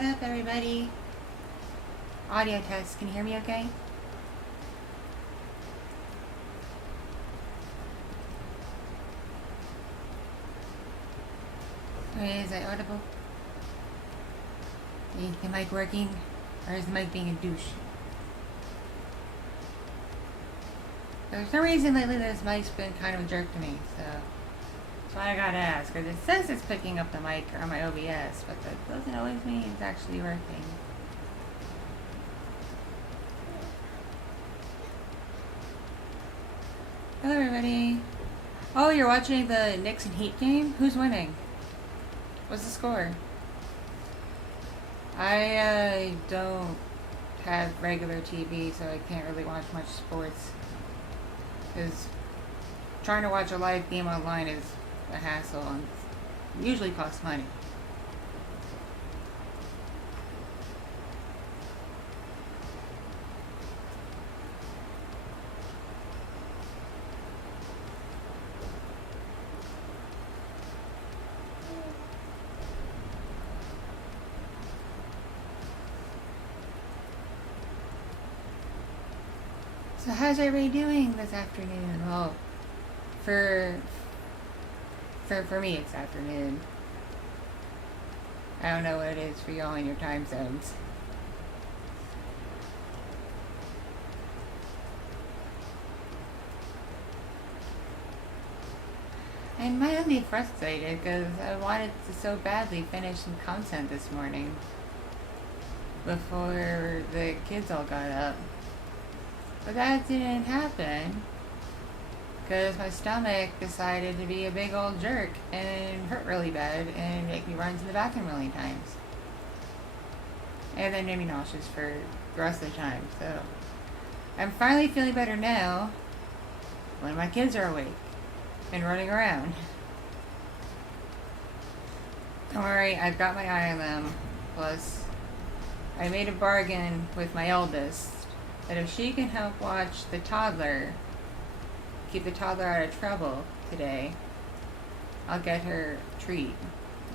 What up, everybody? Audio test. Can you hear me okay? Is that audible? Is the mic working? Or is the mic being a douche? For some reason lately this mic's been kind of a jerk to me, so that's why I gotta ask. Because it says it's picking up the mic on my OBS, but that doesn't always mean it's actually working. Hello, everybody. Oh, you're watching the Knicks and Heat game? Who's winning? What's the score? I don't have regular TV, so I can't really watch much sports. Because trying to watch a live game online is a hassle and usually costs money. So how's everybody doing this afternoon? Well, for me it's afternoon. I don't know what it is for y'all in your time zones. I'm mildly frustrated because I wanted to so badly finish some content this morning before the kids all got up. But that didn't happen because my stomach decided to be a big old jerk and hurt really bad and make me run to the bathroom a million times. And then made me nauseous for the rest of the time. So I'm finally feeling better now when my kids are awake and running around. Don't worry, I've got my eye on them. Plus, I made a bargain with my eldest that if she can help watch the toddler, keep the toddler out of trouble today, I'll get her a treat,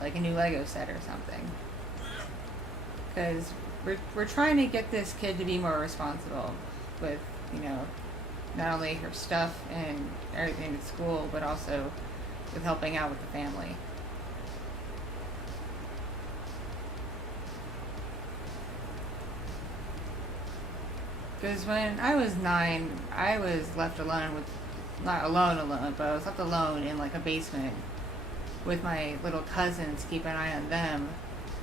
like a new Lego set or something. Because we're trying to get this kid to be more responsible with, you know, not only her stuff and everything at school, but also with helping out with the family. Because when I was 9, I was left alone with, not alone, but I was left alone in like a basement with my little cousins, keep an eye on them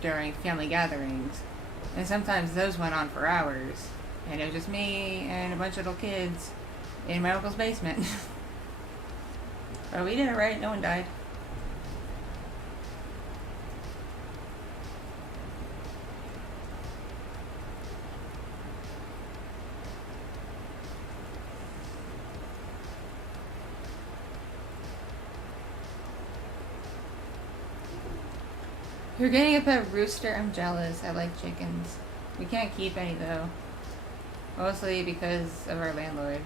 during family gatherings. And sometimes those went on for hours. And it was just me and a bunch of little kids in my uncle's basement. But we did it right, no one died. You're getting a pet rooster? I'm jealous. I like chickens. We can't keep any though. Mostly because of our landlord.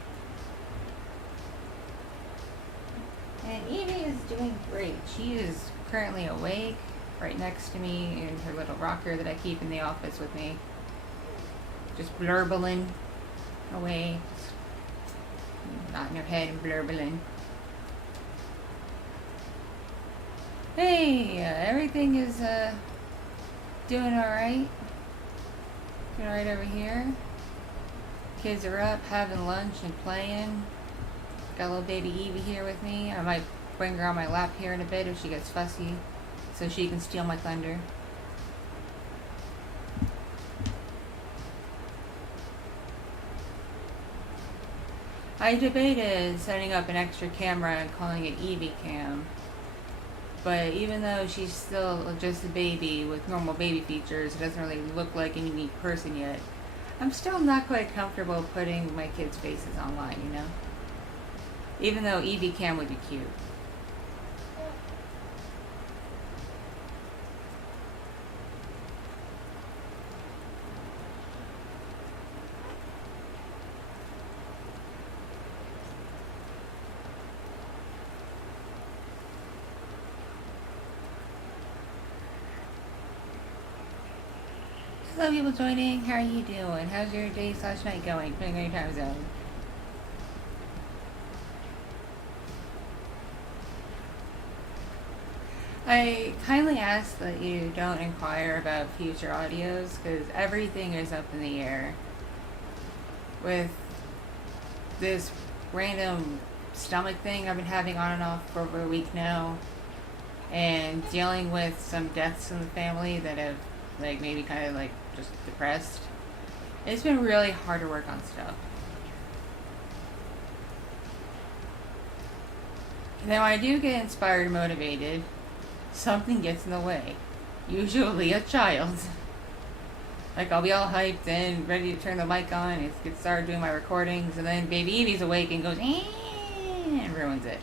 And EEVEE is doing great. She is currently awake, right next to me in her little rocker that I keep in the office with me. Just blurbling away. Not in her head and blurbling. Hey, everything is doing alright. Doing alright over here. Kids are up, having lunch and playing. Got little baby EEVEE here with me. I might bring her on my lap here in a bit if she gets fussy, so she can steal my thunder. I debated setting up an extra camera and calling it EEVEE Cam. But even though she's still just a baby with normal baby features, it doesn't really look like a unique person yet, I'm still not quite comfortable putting my kids' faces online, you know? Even though EEVEE Cam would be cute. Hello people joining, how are you doing? How's your day slash night going? Depending on your time zone. I kindly ask that you don't inquire about future audios because everything is up in the air. With this random stomach thing I've been having on and off for over a week now, and dealing with some deaths in the family that have like maybe kind of like just depressed. It's been really hard to work on stuff. Now I do get inspired and motivated. Something gets in the way. Usually a child. Like I'll be all hyped and ready to turn the mic on and get started doing my recordings, and then baby EEVEE's awake and goes and ruins it.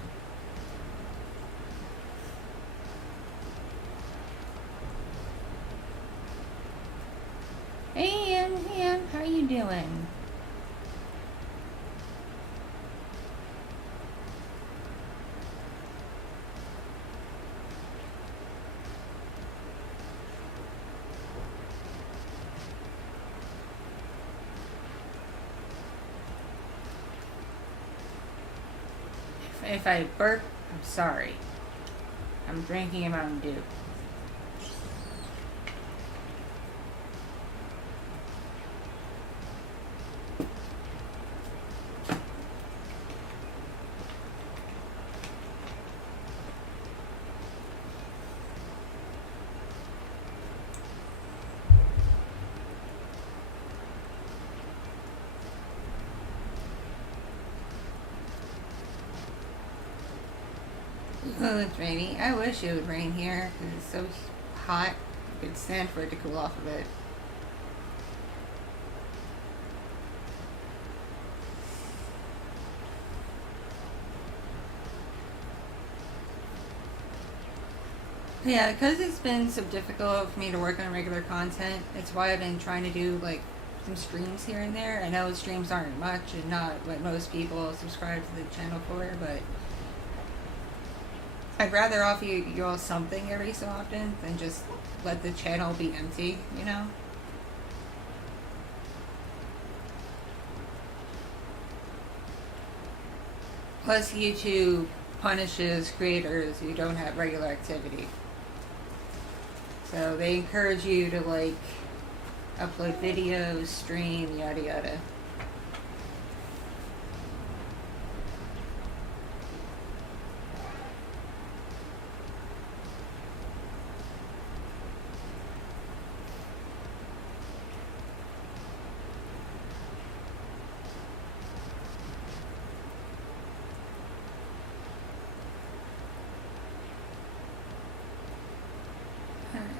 Hey Em, how are you doing? If I burp, I'm sorry. I'm drinking a Mountain Dew. Well, it's rainy. I wish it would rain here because it's so hot. I could stand for it to cool off a bit. Yeah, because it's been so difficult for me to work on regular content, it's why I've been trying to do like some streams here and there. I know streams aren't much and not what most people subscribe to the channel for, but I'd rather offer you all something every so often than just let the channel be empty, you know? Plus, YouTube punishes creators who don't have regular activity. So they encourage you to, like, upload videos, stream, yada yada.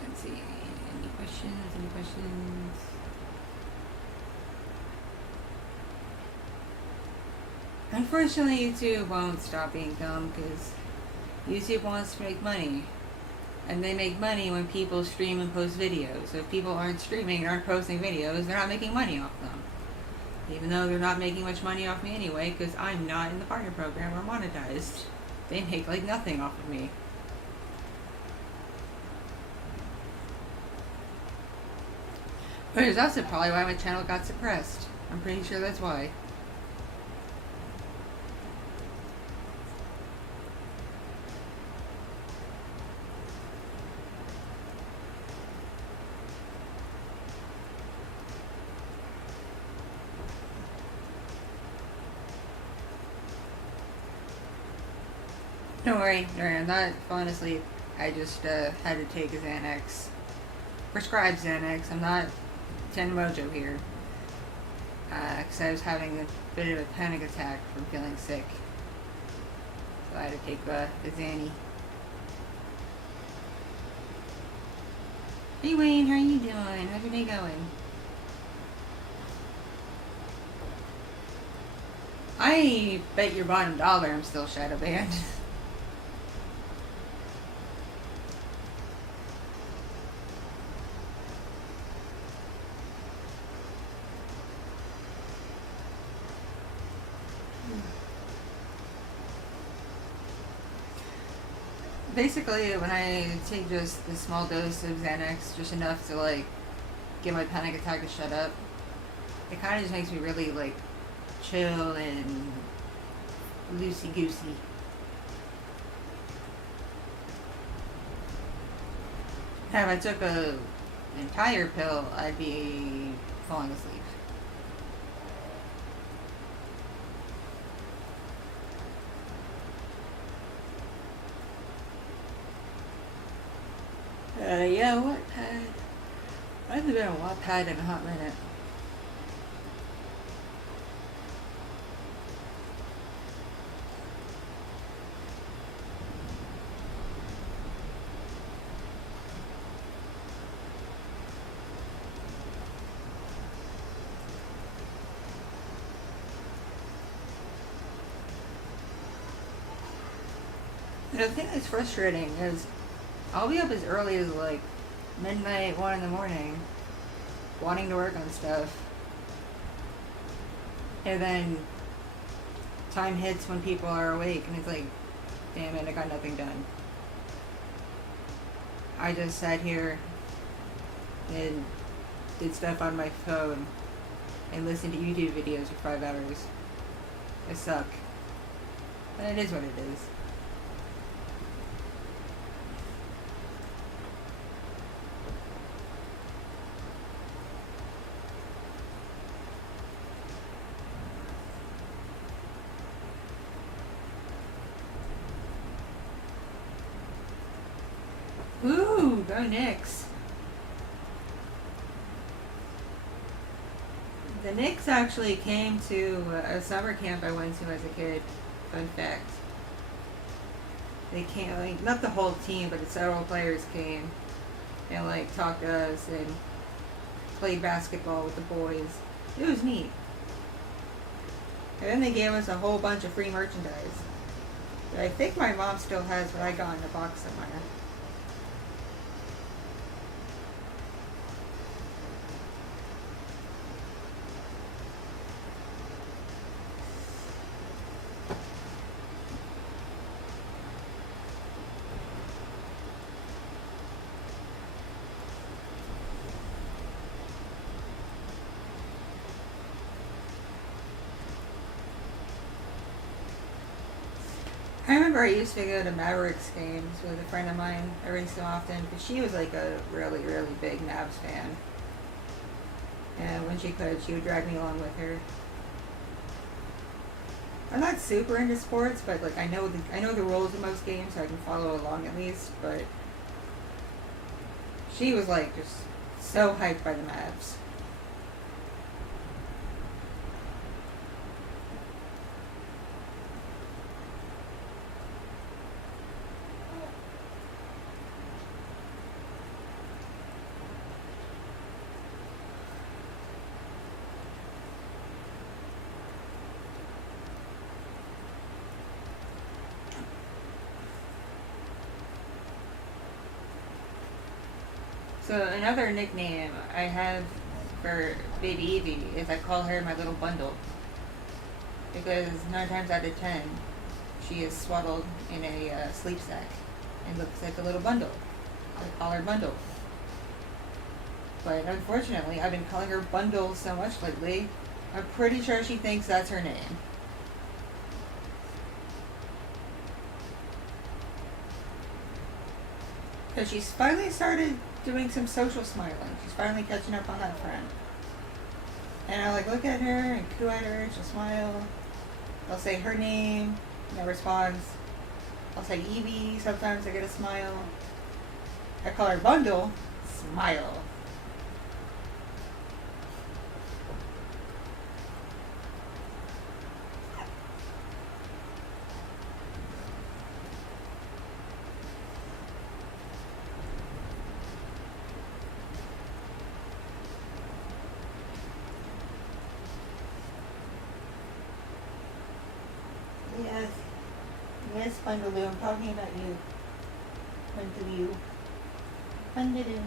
Let's see. Any questions? Any questions? Unfortunately, YouTube won't stop being dumb because YouTube wants to make money. And they make money when people stream and post videos. So if people aren't streaming and aren't posting videos, they're not making money off them. Even though they're not making much money off me anyway, because I'm not in the partner program or monetized. They make like nothing off of me. But it's also probably why my channel got suppressed. I'm pretty sure that's why. Don't worry, I'm not falling asleep. I just had to take a Xanax. Prescribed Xanax. I'm not 10 Mojo here. Because I was having a bit of a panic attack from feeling sick. So I had to take the Xanny. Hey Wayne, how are you doing? How's your day going? I bet your bottom dollar I'm still shadow banned. Basically, when I take just a small dose of Xanax, just enough to like get my panic attack to shut up. It kind of just makes me really like chill and loosey goosey. If I took an entire pill, I'd be falling asleep. Yeah, Wattpad. I haven't been on Wattpad in a hot minute. The thing that's frustrating is I'll be up as early as like midnight, 1 in the morning, wanting to work on stuff. And then time hits when people are awake and it's like, damn it, I got nothing done. I just sat here and did stuff on my phone and listened to YouTube videos for 5 hours. I suck. But it is what it is. Ooh, go Knicks. The Knicks actually came to a summer camp I went to as a kid. Fun fact. They came, like, not the whole team, but several players came and like talked to us and played basketball with the boys. It was neat. And then they gave us a whole bunch of free merchandise. But I think my mom still has what I got in a box somewhere. I remember I used to go to Mavericks games with a friend of mine every so often, because she was like a really, really big Mavs fan. And when she could, she would drag me along with her. I'm not super into sports, but like I know the rules of most games, so I can follow along at least. But she was like just so hyped by the Mavs. So another nickname I have for baby EEVEE is I call her my little bundle. Because 9 times out of 10, she is swaddled in a sleep sack and looks like a little bundle. I call her Bundle. But unfortunately, I've been calling her Bundle so much lately, I'm pretty sure she thinks that's her name. Because she's finally started doing some social smiling. She's finally catching up on that front. And I like look at her and coo at her and she'll smile. I'll say her name, no response. I'll say EEVEE, sometimes I get a smile. I call her Bundle, smile. Yes. Yes, Bundaloo, I'm talking about you. Bundaloo. Bundaloo.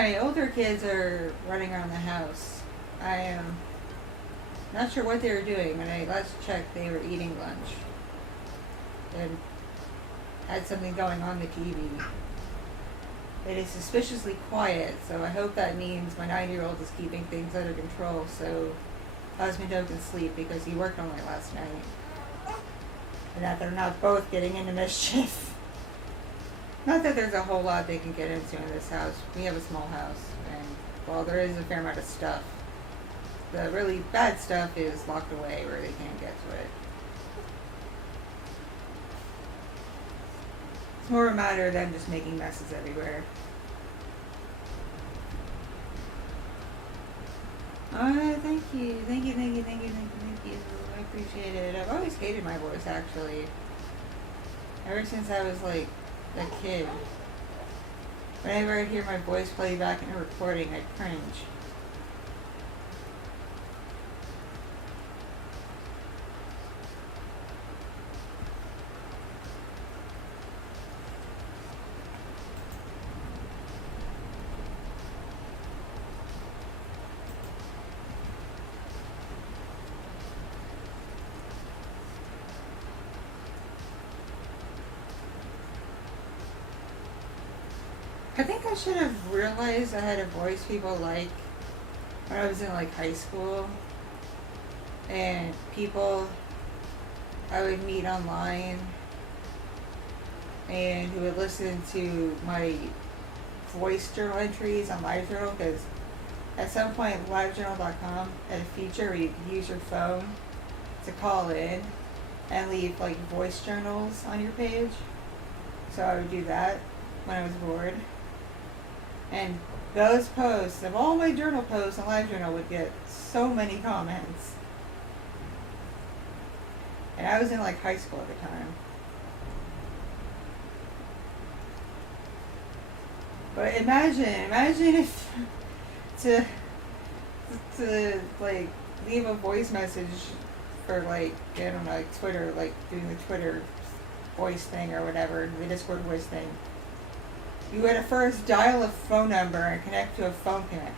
My older kids are running around the house. I am not sure what they were doing. When I last checked, they were eating lunch and had something going on the TV. It is suspiciously quiet, so I hope that means my 9-year-old is keeping things under control so husband can sleep because he worked all night last night. And that they're not both getting into mischief. Not that there's a whole lot they can get into in this house. We have a small house, and while there is a fair amount of stuff, the really bad stuff is locked away where they can't get to it. It's more a matter of them just making messes everywhere. Thank you. Thank you. I appreciate it. I've always hated my voice, actually. Ever since I was, like, a kid. Whenever I hear my voice play back in a recording, I cringe. I think I should have realized I had a voice people like when I was in like high school, and people I would meet online and who would listen to my voice journal entries on LiveJournal, because at some point LiveJournal.com had a feature where you could use your phone to call in and leave like voice journals on your page. So I would do that when I was bored. And those posts, of all my journal posts on LiveJournal, would get so many comments. And I was in like high school at the time. But imagine if to like leave a voice message for like, I don't know, like Twitter, like doing the Twitter voice thing or whatever, the Discord voice thing. You had to first dial a phone number and connect to a phone connection.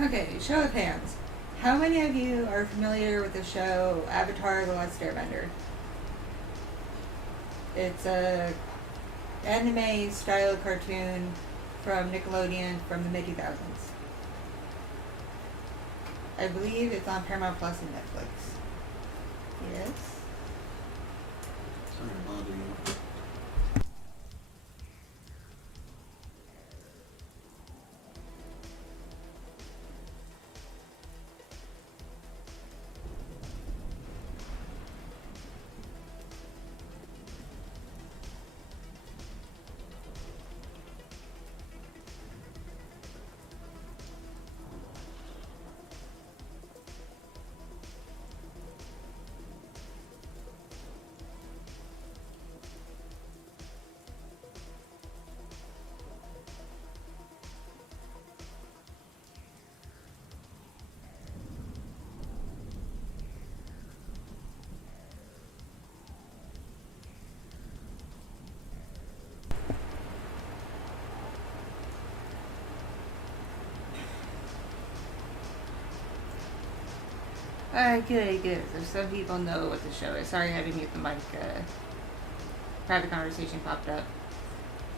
Okay, show of hands. How many of you are familiar with the show Avatar: The Last Airbender? It's a anime style cartoon from Nickelodeon from the mid-2000s. I believe it's on Paramount Plus and Netflix. Yes? Sorry to bother you. Good. So some people know what the show is. Sorry I had to mute the mic. Private conversation popped up.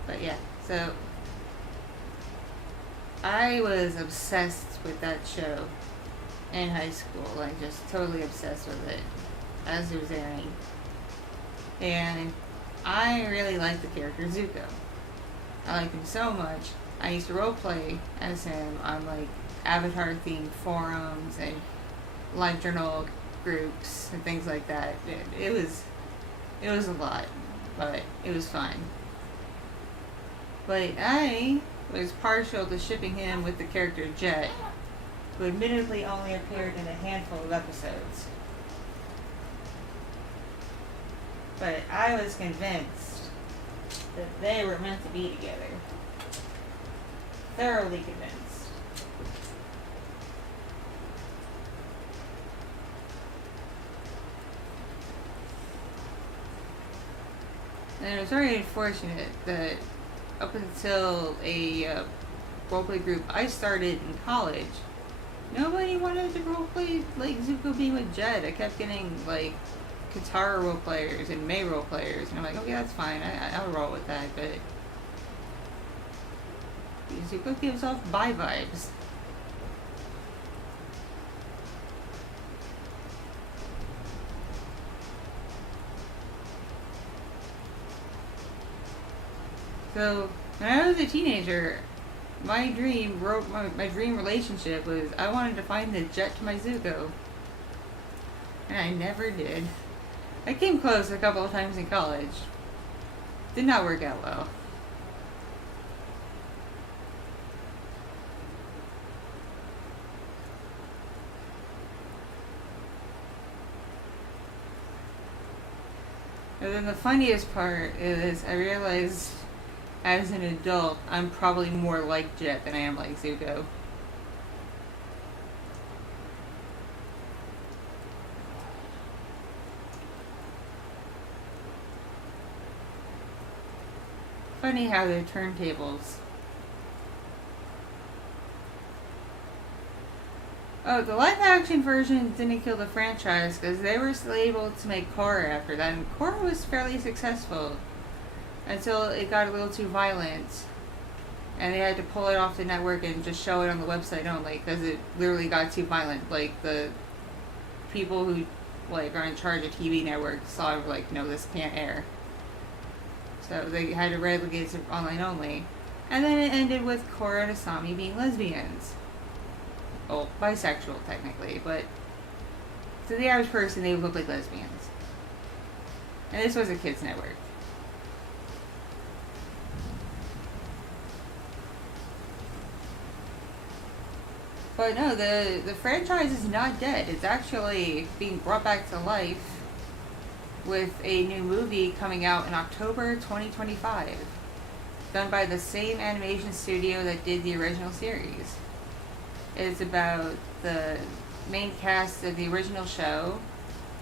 But yeah, so I was obsessed with that show in high school. Like, just totally obsessed with it as it was airing. And I really liked the character Zuko. I liked him so much. I used to roleplay as him on like Avatar themed forums and live journal groups and things like that. It was a lot, but it was fun. But I was partial to shipping him with the character Jet, who admittedly only appeared in a handful of episodes. But I was convinced that they were meant to be together. Thoroughly convinced. And it was very unfortunate that up until a roleplay group I started in college, nobody wanted to roleplay like Zuko being with Jet. I kept getting like Katara role players and Mei role players, and I'm like, okay, that's fine. I'll roll with that, but Zuko gives off bi vibes. So when I was a teenager, my dream relationship was I wanted to find the Jet to my Zuko, and I never did. I came close a couple of times in college. Did not work out well. And then the funniest part is I realized as an adult I'm probably more like Jet than I am like Zuko. Funny how they're turntables. Oh, the live action version didn't kill the franchise because they were still able to make Korra after that, and Korra was fairly successful until it got a little too violent, and they had to pull it off the network and just show it on the website only because it literally got too violent. Like the people who like are in charge of TV networks saw it and were like, no, this can't air. So they had to relegate it to online only. And then it ended with Korra and Asami being lesbians. Well, bisexual technically, but to the average person they would look like lesbians. And this was a kids' network. But no, the franchise is not dead. It's actually being brought back to life with a new movie coming out in October 2025, done by the same animation studio that did the original series. It's about the main cast of the original show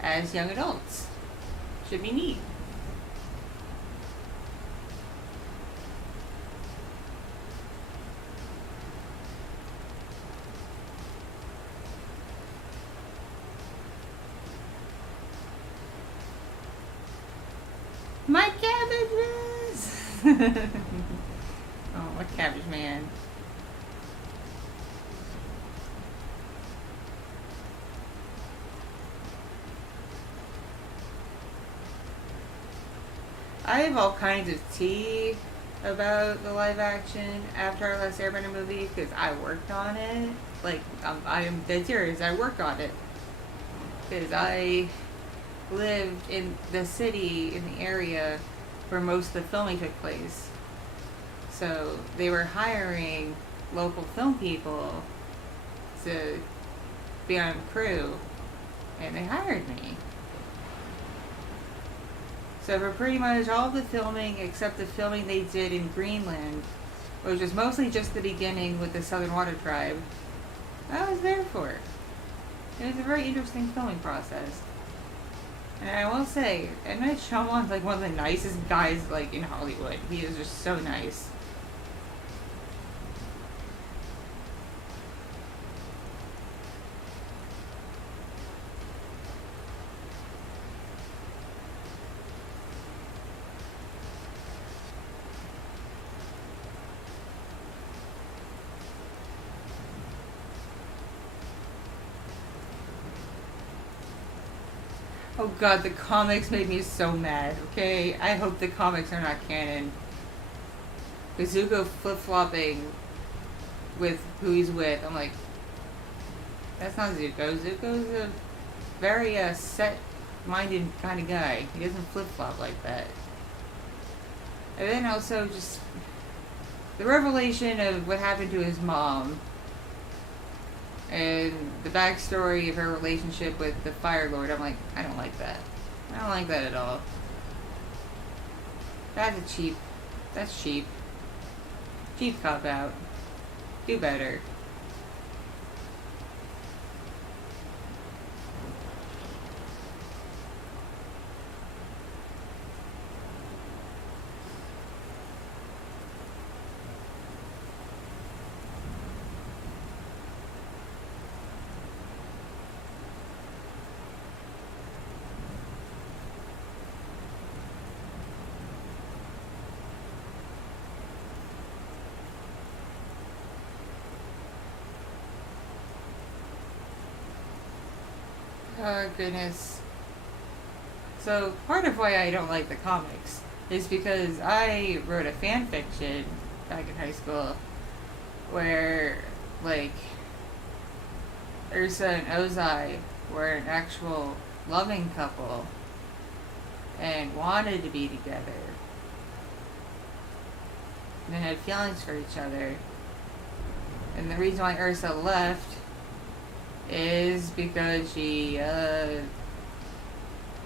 as young adults. Should be neat. My cabbages! Oh, my cabbage man. I have all kinds of tea about the live action Avatar: The Last Airbender movie because I worked on it. Like, I am dead serious. I worked on it because I lived in the city, in the area where most of the filming took place. So they were hiring local film people to be on the crew, and they hired me. So for pretty much all the filming, except the filming they did in Greenland, which was mostly just the beginning with the Southern Water Tribe, I was there for it. It was a very interesting filming process. And I will say, M. Night Shyamalan's like one of the nicest guys like in Hollywood. He is just so nice. Oh god, the comics made me so mad, okay? I hope the comics are not canon. Zuko flip-flopping with who he's with, I'm like, that's not Zuko. Zuko's a very set-minded kind of guy. He doesn't flip-flop like that. And then also just the revelation of what happened to his mom and the backstory of her relationship with the Fire Lord, I'm like, I don't like that. I don't like that at all. That's cheap. Cheap cop out. Do better. Oh, goodness. So, part of why I don't like the comics is because I wrote a fan fiction back in high school where, like, Ursa and Ozai were an actual loving couple and wanted to be together. And they had feelings for each other. And the reason why Ursa left is because she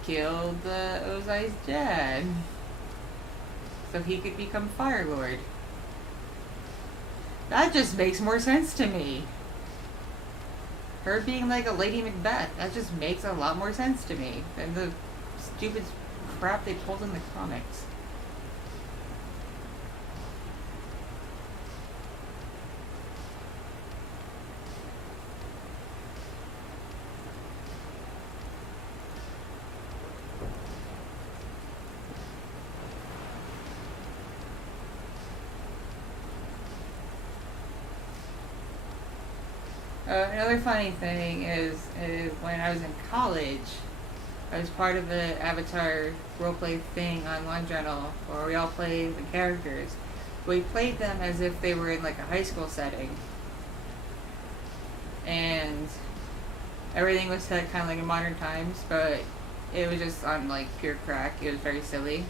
killed Ozai's dad so he could become Fire Lord. That just makes more sense to me. Her being like a Lady Macbeth, that just makes a lot more sense to me than the stupid crap they pulled in the comics. Another funny thing is when I was in college, I was part of the Avatar roleplay thing on One Journal where we all played the characters. We played them as if they were in like a high school setting. And everything was set kind of like in modern times, but it was just on like pure crack. It was very silly.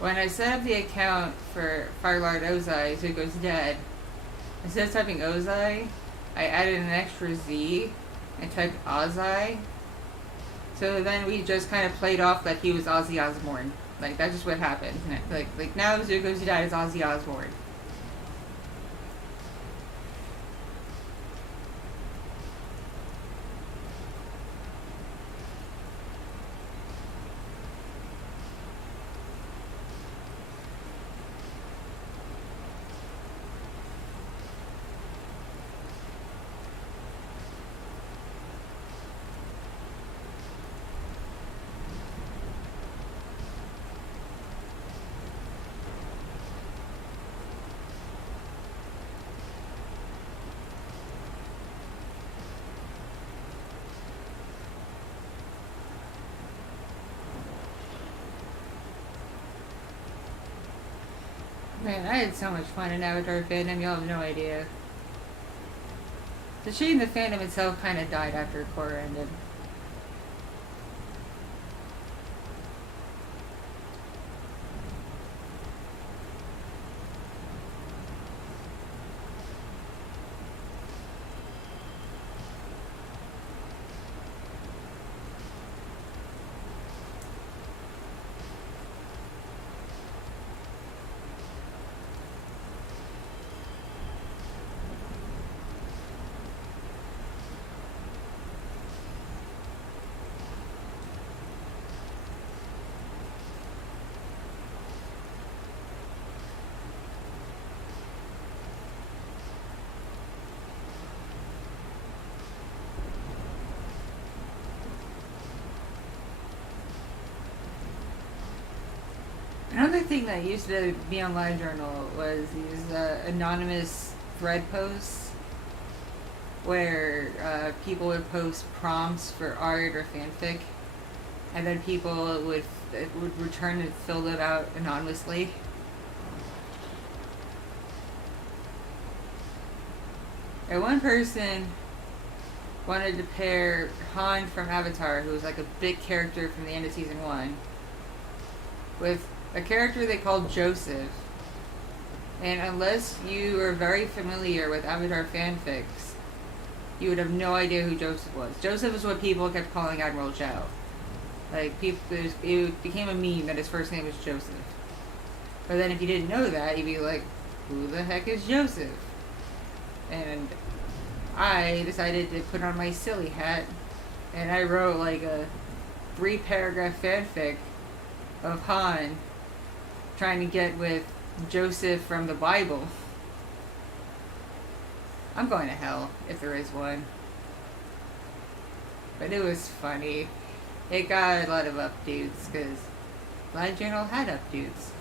When I set up the account for Firelord Ozai, Zuko's dead, instead of typing Ozai, I added an extra Z and typed Ozai. So then we just kind of played off that he was Ozzy Osbourne. Like, that's just what happened. Like now Zuko's dad is Ozzy Osbourne. Man, I had so much fun in Avatar fandom, y'all have no idea. The shame the fandom itself kind of died after Korra ended. Another thing that used to be on LiveJournal was these anonymous thread posts where people would post prompts for art or fanfic, and then people would return and fill them out anonymously. And one person wanted to pair Han from Avatar, who was like a big character from the end of season 1, with a character they called Joseph, And unless you are very familiar with Avatar fanfics, you would have no idea who Joseph was. Joseph is what people kept calling Admiral Zhao. Like, people, it became a meme that his first name was Joseph. But then if you didn't know that, you'd be like, who the heck is Joseph? And I decided to put on my silly hat, and I wrote like a 3-paragraph fanfic of Han trying to get with Joseph from the Bible. I'm going to hell, if there is one. But it was funny. It got a lot of updates, because Live Journal had updates.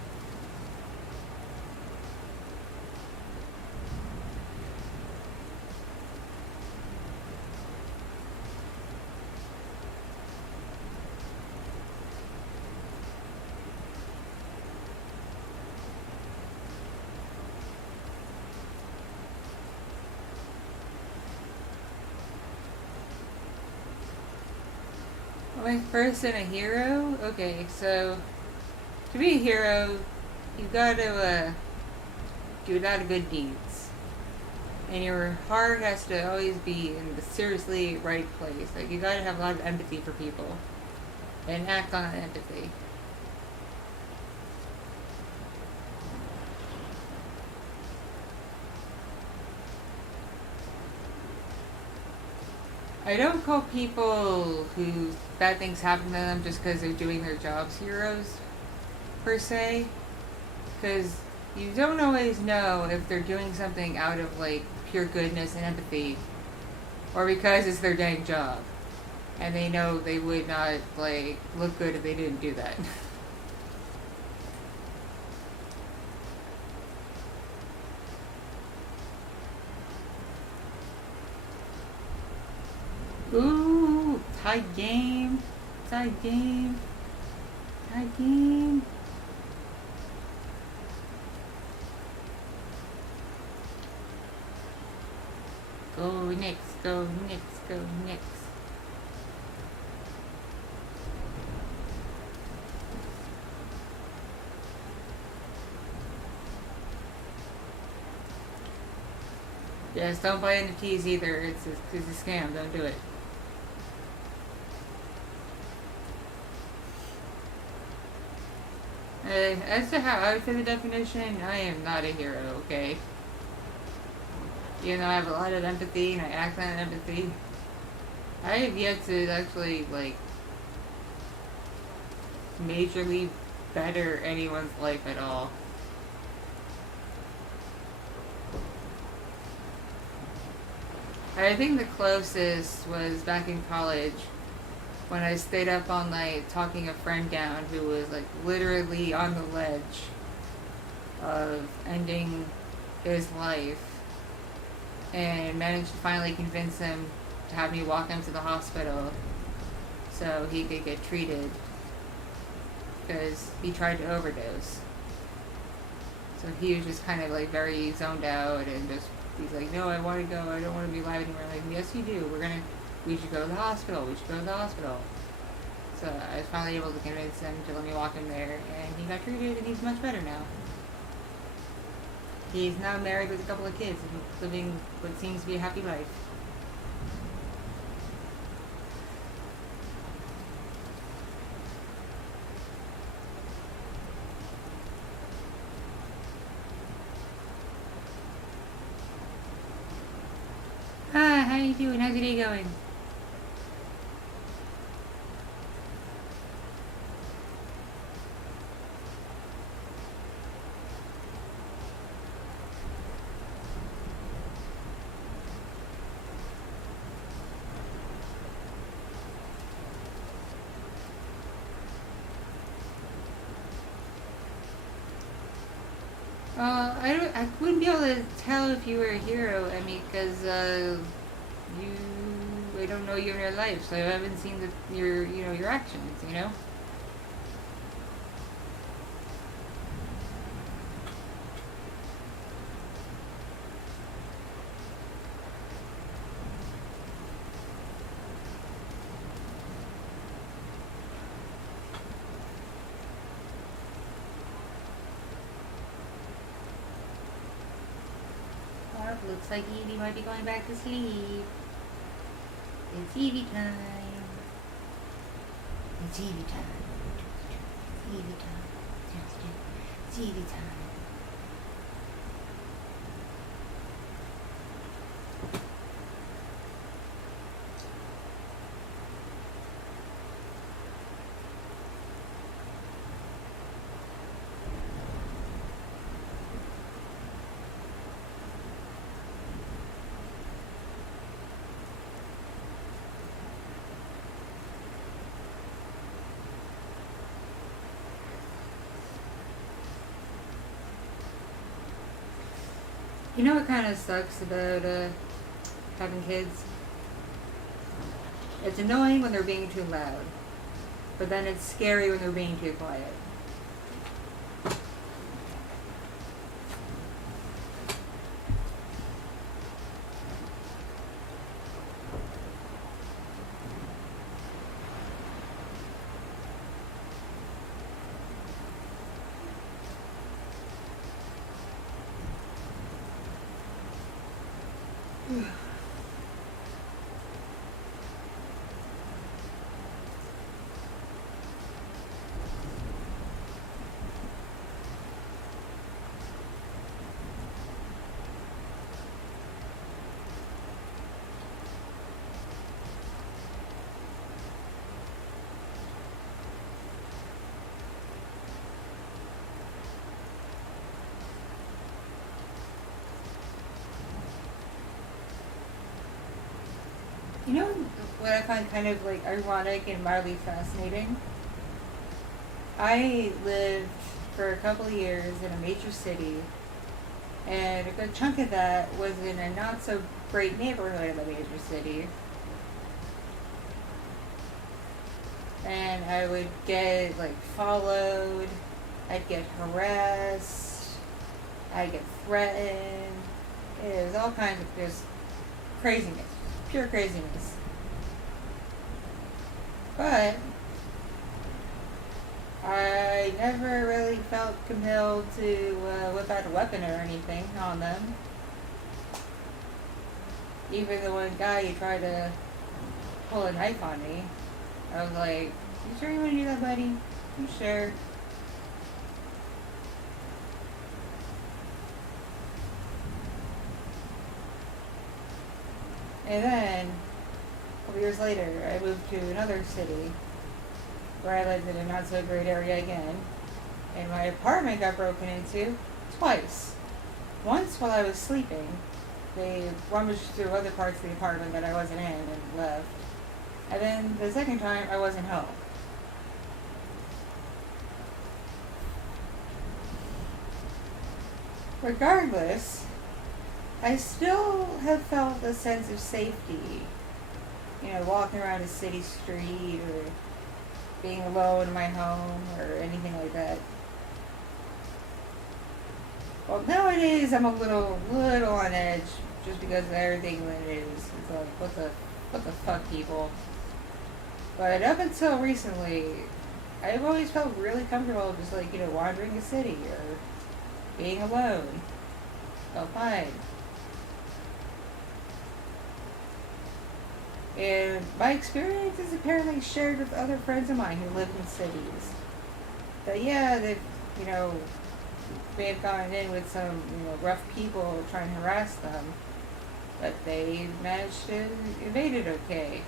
My first and a hero? Okay, so to be a hero, you gotta do a lot of good deeds. And your heart has to always be in the seriously right place. Like, you gotta have a lot of empathy for people. And act on that empathy. I don't call people who bad things happen to them just because they're doing their jobs heroes, per se. Because you don't always know if they're doing something out of, like, pure goodness and empathy, or because it's their dang job. And they know they would not, like, look good if they didn't do that. Ooh, tight game, tight game, tight game. Go Knicks, go Knicks, go Knicks. Yes, don't buy NFTs either. It's a scam. Don't do it. As to how I would fit the definition, I am not a hero, okay? Even though I have a lot of empathy and I act on empathy, I have yet to actually, like, majorly better anyone's life at all. I think the closest was back in college when I stayed up all night talking a friend down who was, like, literally on the ledge of ending his life, and managed to finally convince him to have me walk him to the hospital so he could get treated, because he tried to overdose. So he was just kind of, like, very zoned out, and just, he's like, no, I want to go, I don't want to be alive anymore. I'm like, yes you do, we should go to the hospital, we should go to the hospital. So I was finally able to convince him to let me walk him there, and he got treated, and he's much better now. He's now married with a couple of kids and living what seems to be a happy life. Ah, how you doing? How's your day going? I wouldn't be able to tell if you were a hero, I mean, because, I don't know you in real life, so I haven't seen your actions, you know? Looks like EEVee might be going back to sleep. It's EEVee time. It's EEVee time. It's EEVee time. It's EEVee time. You know what kind of sucks about having kids? It's annoying when they're being too loud, but then it's scary when they're being too quiet. You know what I find kind of like ironic and mildly fascinating? I lived for a couple of years in a major city, and a good chunk of that was in a not so great neighborhood of a major city. And I would get like followed, I'd get harassed, I'd get threatened. It was all kinds of just craziness. Pure craziness. But I never really felt compelled to whip out a weapon or anything on them. Even the one guy who tried to pull a knife on me, I was like, "You sure you want to do that, buddy? You sure?" And then, a couple years later, I moved to another city where I lived in a not so great area again. And my apartment got broken into twice. Once while I was sleeping, they rummaged through other parts of the apartment that I wasn't in and left. And then the second time, I wasn't home. Regardless, I still have felt a sense of safety, you know, walking around a city street or being alone in my home or anything like that. Well, nowadays I'm a little on edge just because of everything that it is. It's like, what the fuck, people? But up until recently, I've always felt really comfortable just like, you know, wandering a city or being alone. Felt fine. And my experience is apparently shared with other friends of mine who live in cities. That yeah, they've, you know, may have gone in with some, you know, rough people trying to harass them, but they managed to evade it okay.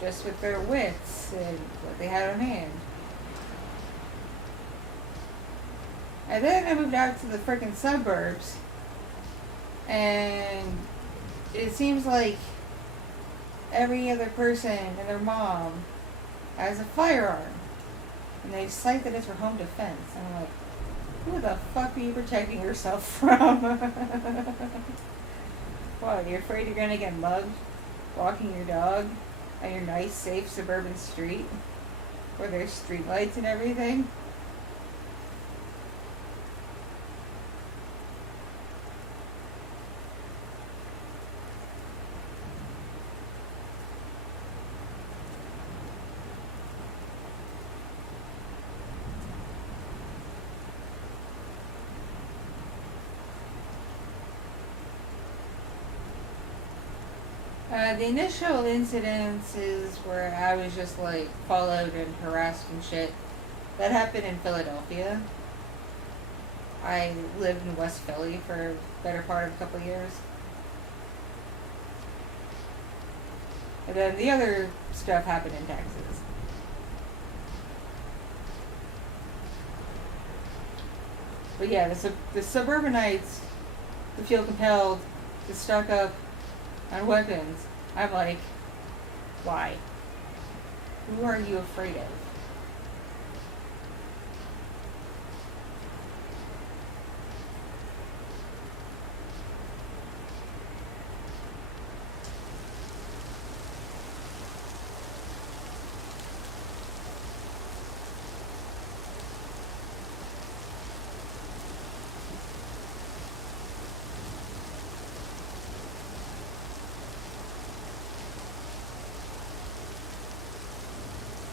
Just with their wits and what they had on hand. And then I moved out to the frickin' suburbs, and it seems like every other person and their mom has a firearm, and they cite that it's for home defense. And I'm like, who the fuck are you protecting yourself from? What, you're afraid you're gonna get mugged walking your dog on your nice, safe suburban street where there's street lights and everything? The initial incidences where I was just like followed and harassed and shit, that happened in Philadelphia. I lived in West Philly for a better part of a couple of years. And then the other stuff happened in Texas. But yeah, the suburbanites who feel compelled to stock up on weapons, I'm like, why? Who are you afraid of?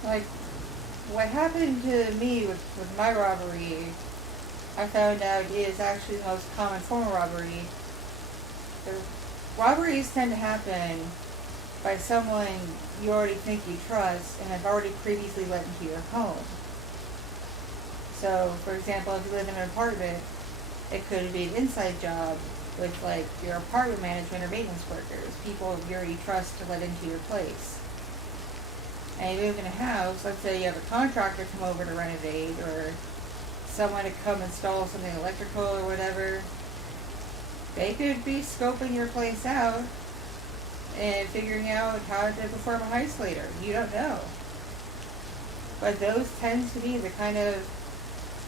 Like, what happened to me with my robbery, I found out is actually the most common form of robbery. The robberies tend to happen by someone you already think you trust and have already previously let into your home. So, for example, if you live in an apartment, it could be an inside job with like your apartment management or maintenance workers, people you already trust to let into your place. And you move in a house, let's say you have a contractor come over to renovate or someone to come install something electrical or whatever. They could be scoping your place out and figuring out how to perform a heist later. You don't know. But those tend to be the kind of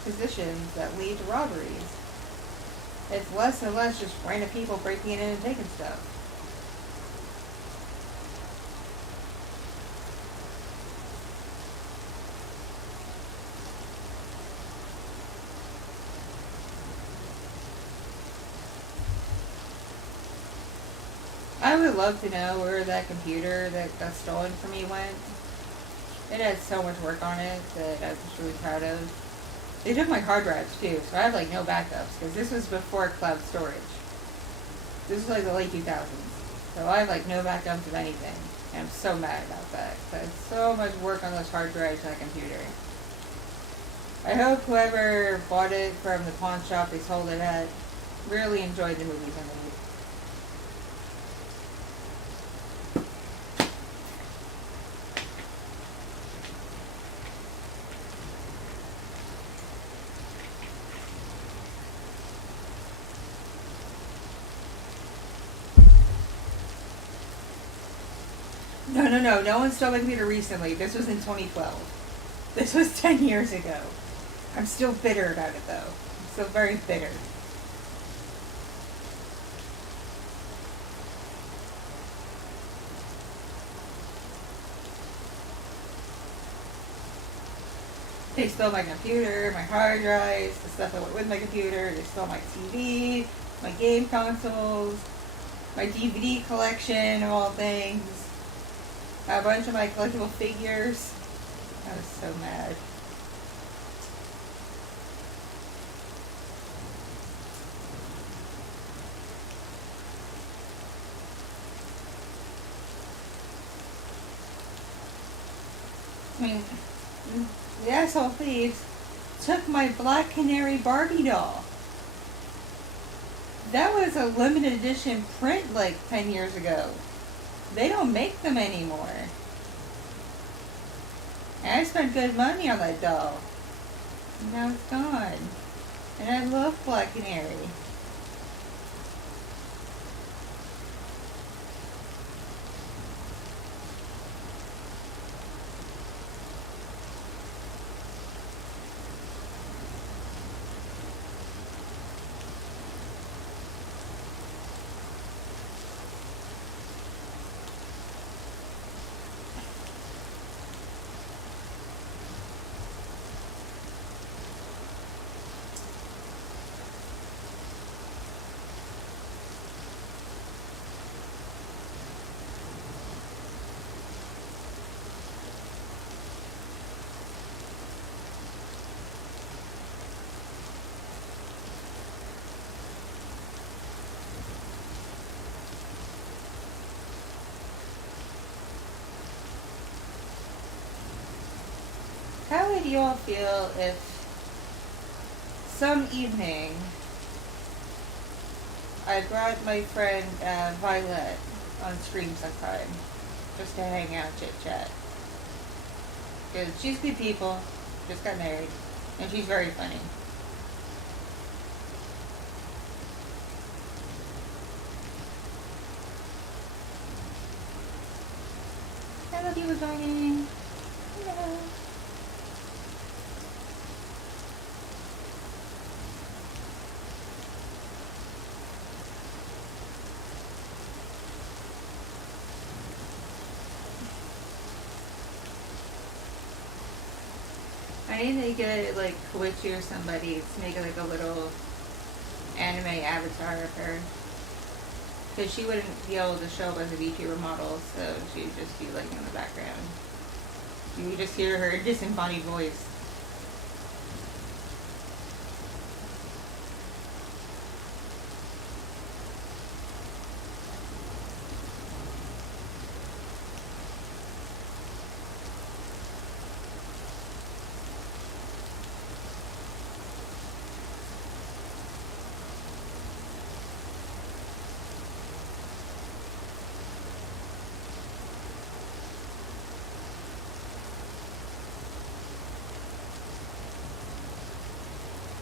positions that lead to robberies. It's less and less just random people breaking in and taking stuff. I would love to know where that computer that got stolen from me went. It had so much work on it that I was just really proud of. They took my hard drives too, so I have like no backups because this was before cloud storage. This was like the late 2000s, so I have like no backups of anything, and I'm so mad about that. Because so much work on those hard drives on that computer. I hope whoever bought it from the pawn shop they sold it at really enjoyed the movies I made. No one stole my computer recently. This was in 2012. This was 10 years ago. I'm still bitter about it though. I'm still very bitter. They stole my computer, my hard drives, the stuff that went with my computer. They stole my TV, my game consoles, my DVD collection of all things. A bunch of my collectible figures. I was so mad. I mean, the asshole thieves took my Black Canary Barbie doll. That was a limited edition print like 10 years ago. They don't make them anymore. And I spent good money on that doll. And now it's gone. And I love Black Canary. How would you all feel if some evening I brought my friend Violet on stream sometime just to hang out, chit chat? Because she's good people, just got married, and she's very funny. Hello, people joining. Hello. I need to get like Kitti or somebody to make like a little anime avatar of her. Because she wouldn't be able to show up as a VTuber model, so she'd just be like in the background. You would just hear her disembodied voice.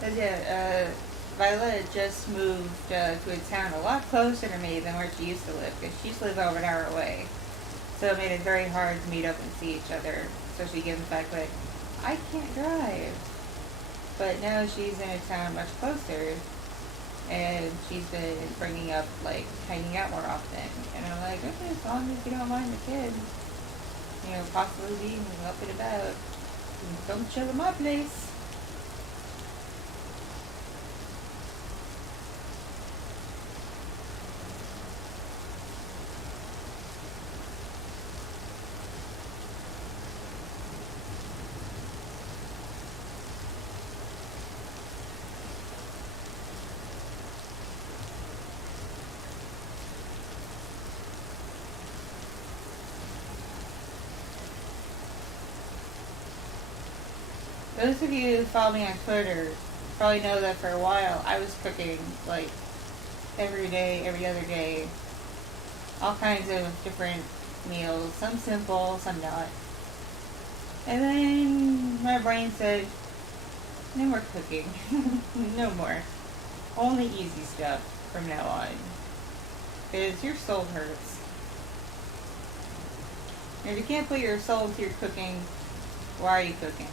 But yeah, Violet just moved to a town a lot closer to me than where she used to live, because she used to live over an hour away. So it made it very hard to meet up and see each other, especially given the fact that I can't drive. But now she's in a town much closer, and she's been bringing up, like, hanging out more often. And I'm like, okay, as long as you don't mind the kids, you know, possibly being up and about, come chill at my place. Those of you who follow me on Twitter probably know that for a while I was cooking like every day, every other day, all kinds of different meals, some simple, some not. And then my brain said, no more cooking, no more. Only easy stuff from now on, because your soul hurts. And if you can't put your soul into your cooking, why are you cooking?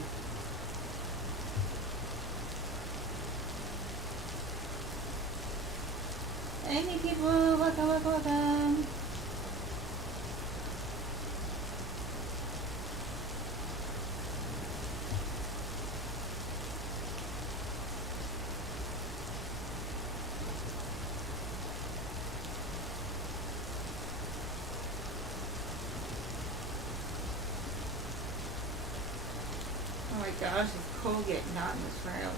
Any people, welcome, welcome, welcome. Oh my gosh, it's cold getting hot in this room.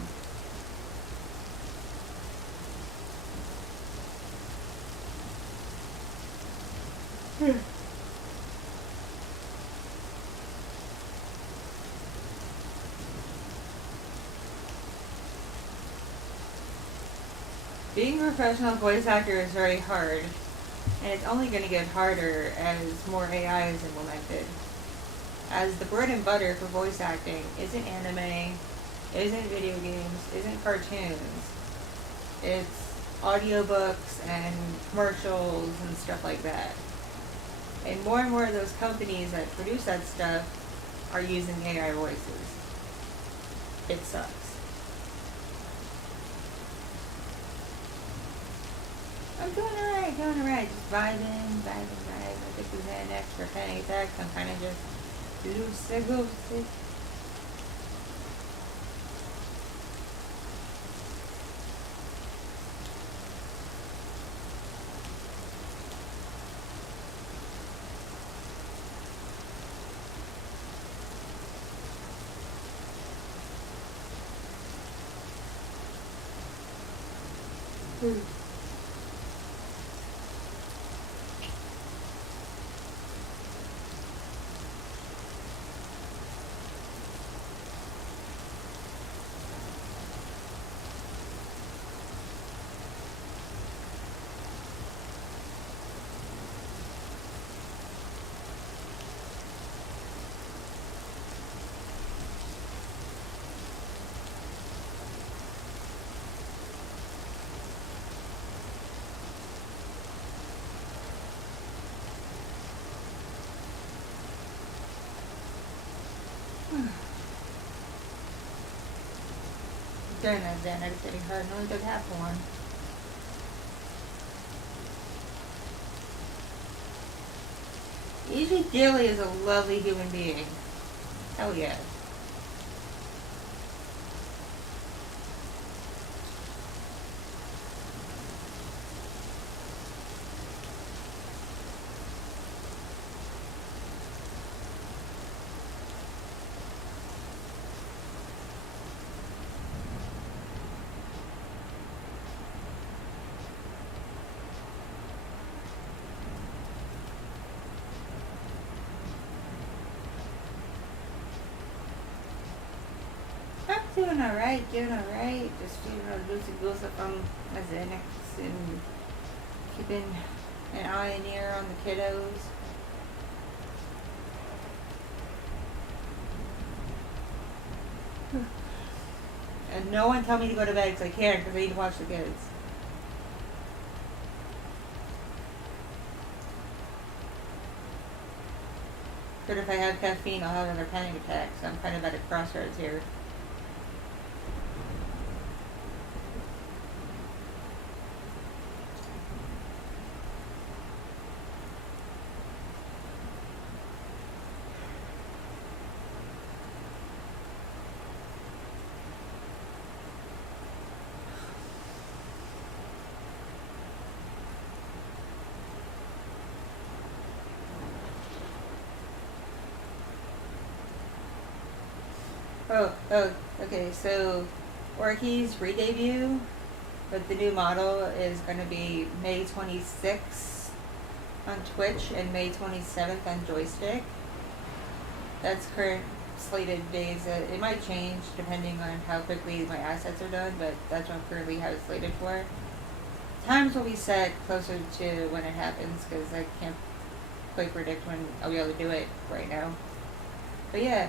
Being a professional voice actor is very hard, and it's only going to get harder as more AI is implemented. As the bread and butter for voice acting isn't anime, isn't video games, isn't cartoons. It's audiobooks and commercials and stuff like that. And more of those companies that produce that stuff are using AI voices. It sucks. I'm doing alright, just vibing. I think we've had an extra panic attack. I'm kind of just loosey-goosey. Darn, that Xanax getting hard. I only took half one. EEVEE Daily is a lovely human being. Hell yeah. Doing alright, just, loosey-goosey from my Xanax and keeping an eye and ear on the kiddos. And no one tell me to go to bed because I can't, because I need to watch the kids. But if I have caffeine, I'll have another panic attack, so I'm kind of at a crossroads here. Okay, so Orky's re-debut, but the new model is going to be May 26th on Twitch and May 27th on Joystick. That's current slated days. It might change depending on how quickly my assets are done, but that's what currently how it's slated for. Times will be set closer to when it happens, because I can't quite predict when I'll be able to do it right now. But yeah,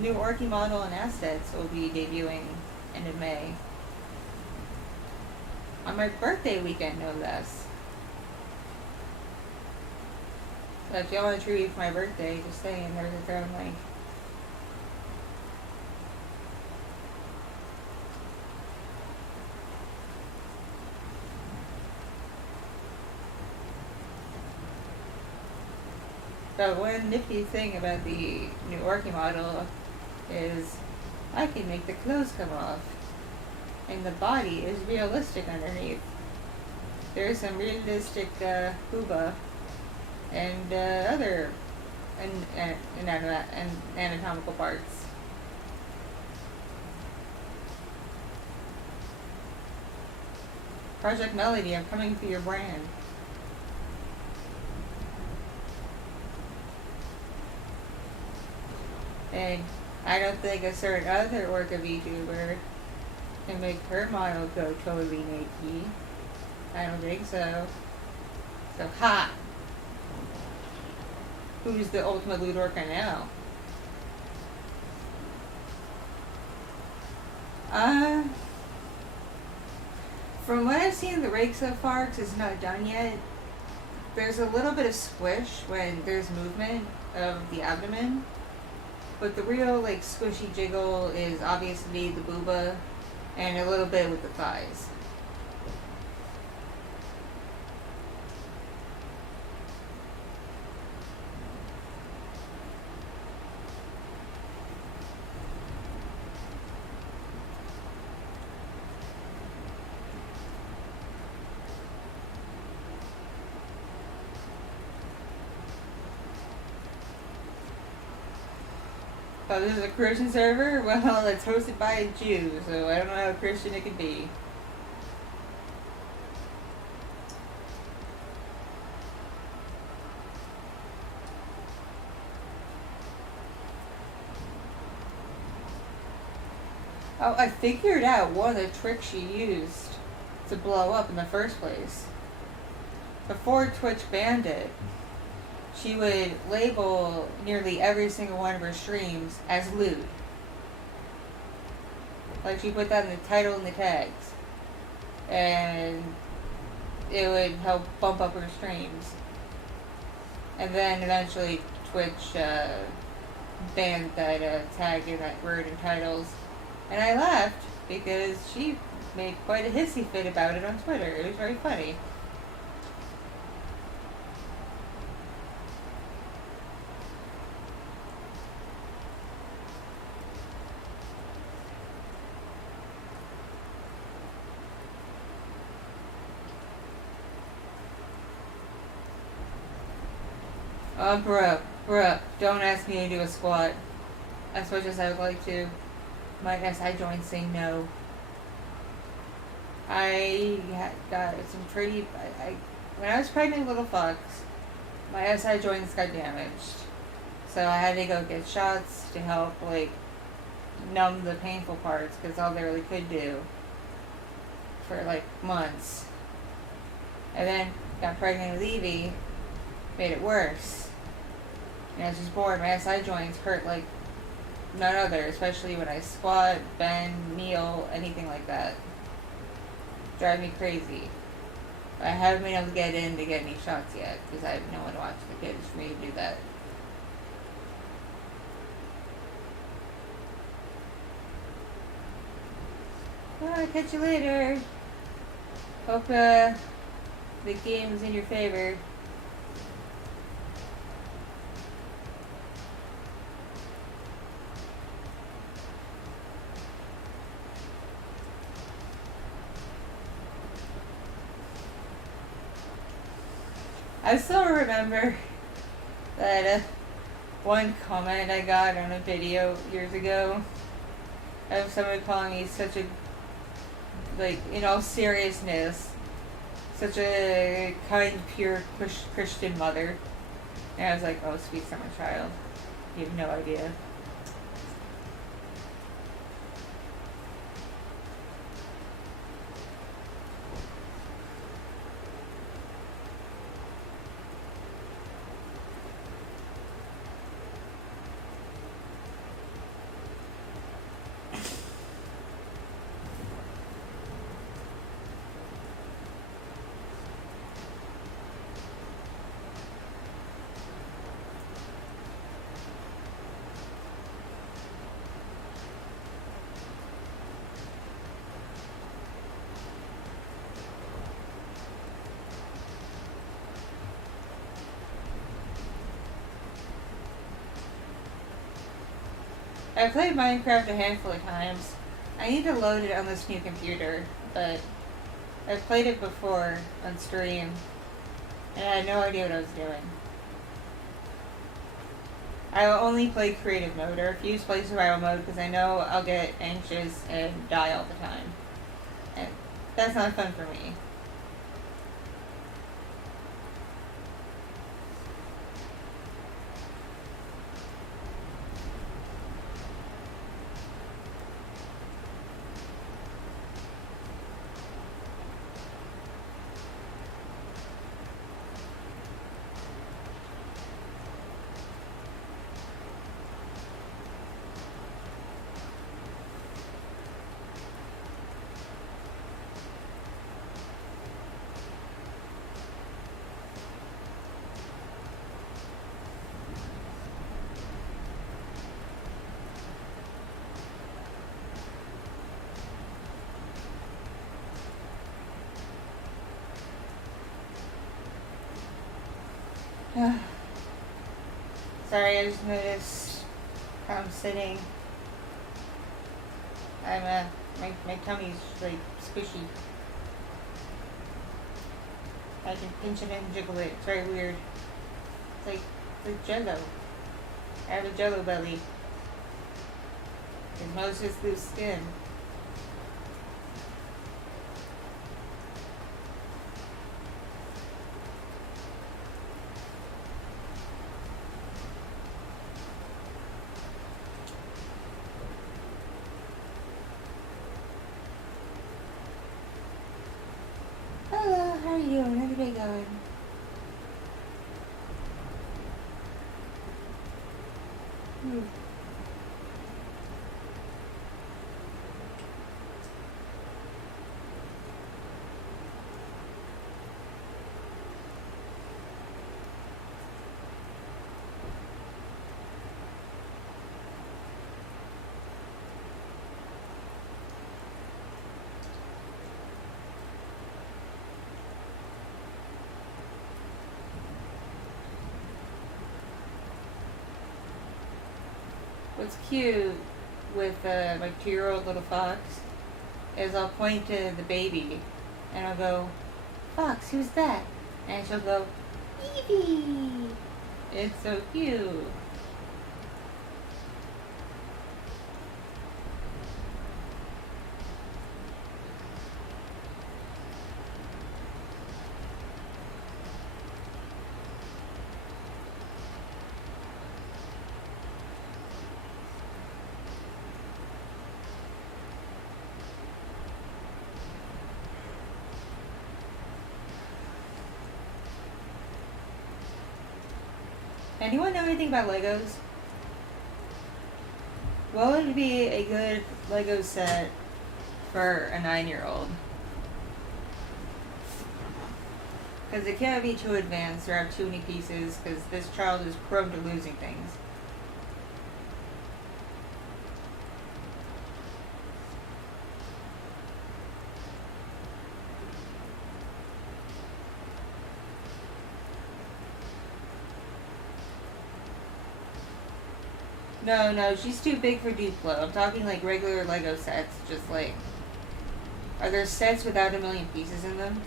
new Orky model and assets will be debuting end of May. On my birthday weekend, no less. So if y'all want to treat me for my birthday, just saying, there's a throne link. But one nifty thing about the new Orky model is I can make the clothes come off, and the body is realistic underneath. There's some realistic booba and other anatomical parts. Project Melody, I'm coming for your brand. And I don't think a certain other work of VTuber can make her model go totally naked. I don't think so. So, ha! Who's the ultimate lewd orca now? From what I've seen of the rake so far, because it's not done yet, there's a little bit of squish when there's movement of the abdomen. But the real, like, squishy jiggle is obviously the booba and a little bit with the thighs. Oh, this is a Christian server? Well, it's hosted by a Jew, so I don't know how Christian it could be. Oh, I figured out one of the tricks she used to blow up in the first place. Before Twitch banned it, she would label nearly every single one of her streams as lewd. Like, she put that in the title and the tags. And it would help bump up her streams. And then eventually Twitch banned that tag and that word in titles. And I laughed because she made quite a hissy fit about it on Twitter. It was very funny. Bruh, don't ask me to do a squat. As much as I would like to. My SI joints say no. I got some pretty. When I was pregnant with little fucks, my SI joints got damaged. So I had to go get shots to help, like, numb the painful parts, because all they really could do for, like, months. And then got pregnant with EEVEE, made it worse. And I was just bored. My SI joints hurt like none other, especially when I squat, bend, kneel, anything like that. Drive me crazy. I haven't been able to get in to get any shots yet, because I have no one to watch the kids for me to do that. I'll catch you later. Hope the game is in your favor. I still remember that one comment I got on a video years ago of someone calling me such a, like, in all seriousness, such a kind, pure Christian mother. And I was like, oh, sweet summer child. You have no idea. I played Minecraft a handful of times. I need to load it on this new computer, but I've played it before on stream, and I had no idea what I was doing. I will only play creative mode, or refuse to play survival mode, because I know I'll get anxious and die all the time. And that's not fun for me. Sorry, I just noticed how I'm sitting. My tummy's like squishy. I can pinch it and jiggle it. It's very weird. It's like Jello. I have a Jello belly. And most is loose skin. Hello, how are you? How's your day going? What's cute with my 2-year-old little fox is I'll point to the baby and I'll go, Fox, who's that? And she'll go, EEVEE. It's so cute. Anyone know anything about Legos? What would be a good Lego set for a 9-year-old? Because it can't be too advanced or have too many pieces, because this child is prone to losing things. No, she's too big for Duplo. I'm talking like regular Lego sets, just like... Are there sets without a million pieces in them?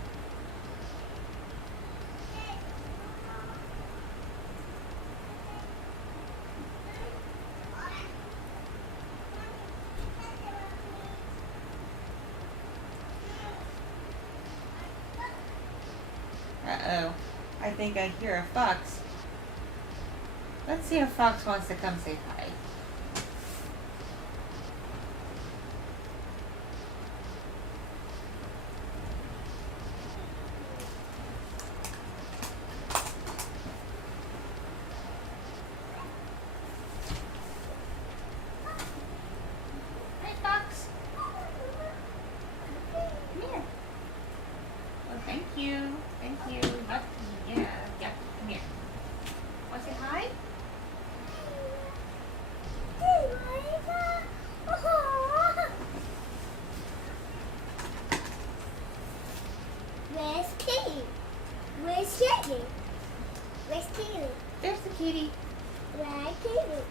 Uh-oh. I think I hear a fox. Let's see if Fox wants to come say hi. Hi, Fox. Come here. Oh, thank you. Thank you. Yep. Yeah. Come here. Want to say hi? Where's Kitti? Where's Kitti? Where's Kitti? There's the kitty. Where's Kitti?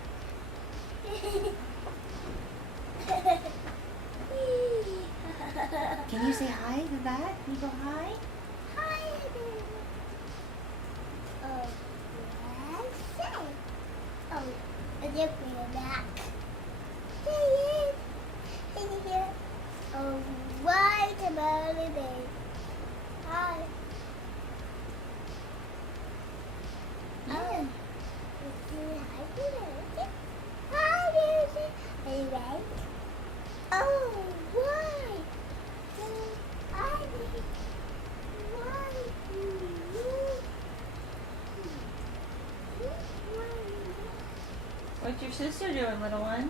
Can you say hi to that? Can you go hi? Hi. Oh, where's Kitti? Oh, I just feel back. Oh, what about it? Hi. Oh. Hi, Lucy. Are you right? Oh, why? What's your sister doing, little one?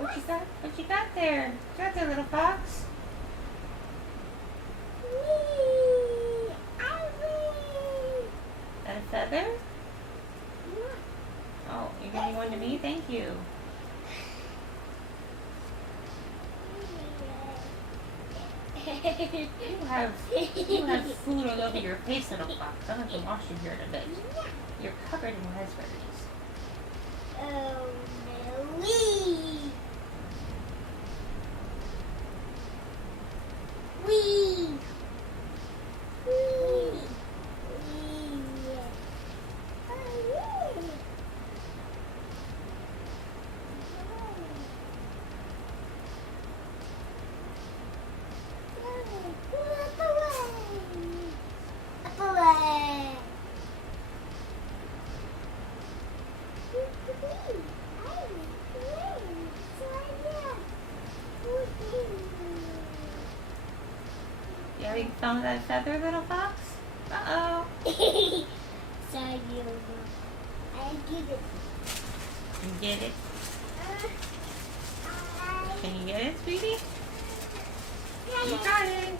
What you got there? What you got there, little fox? That a feather? Oh, you're giving one to me? Thank you. You have food all over your face, little fox. I'll have to wash you here in a bit. You're covered in raspberries. Oh, no. Wee. You having fun with that feather, little fox? Uh-oh. Sorry, I get it. You get it? Can you get it, sweetie? You got it.